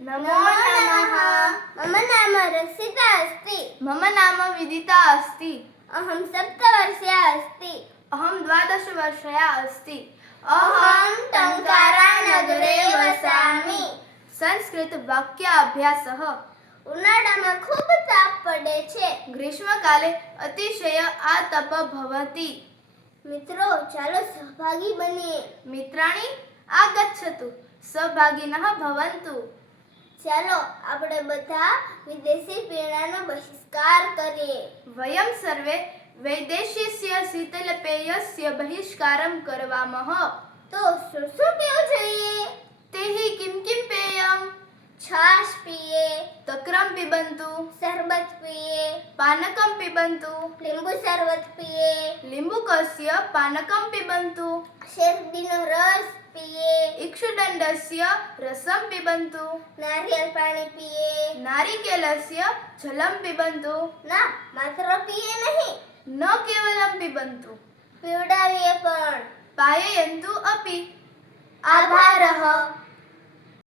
नमो नमः। मम नाम रक्षिता अस्ति। मम नाम विदिता अस्ति। अहं 7 वर्षीया अस्ति। अहं 12 वर्षया अस्ति। अहं टंकारानगरे वसामि। संस्कृत वाक्याभ्यासः। उनाळाમાં ખૂબ તાપ પડે છે. ग्रीष्मकाले अतिशय आतप भवति. મિત્રો ચાલો સહભાગી બનીએ. मित्राणि आगच्छतु, सहभागिनः भवन्तु. ચાલો આપણે બધા વિદેશી પીણાનો બહિષ્કાર કરીએ. वयं सर्वे वैदेशिस्य शीतलपेयस्य बहिष्कारं करवामः. તો શું શું પીવું જોઈએ? तैः किं किं पेयम्? છાશ પીએ, तक्रं पिबन्तु, શરબત પીએ, पानकं पिबन्तु, લીંબુ શરબત પીએ, लिम्बुकस्य पानकं पिबन्तु, શેરડીનો રસ પીએ, इक्षुदण्डस्य रसं पिबन्तु, નારિયેળ પાણી પીએ. नारिकेलस्य जलं पिबन्तु. ના, માત્ર પીએ નહીં, न केवलं पिबन्तु, પીવડાવીએ પણ. पाययन्तु अपि. આભારઃ.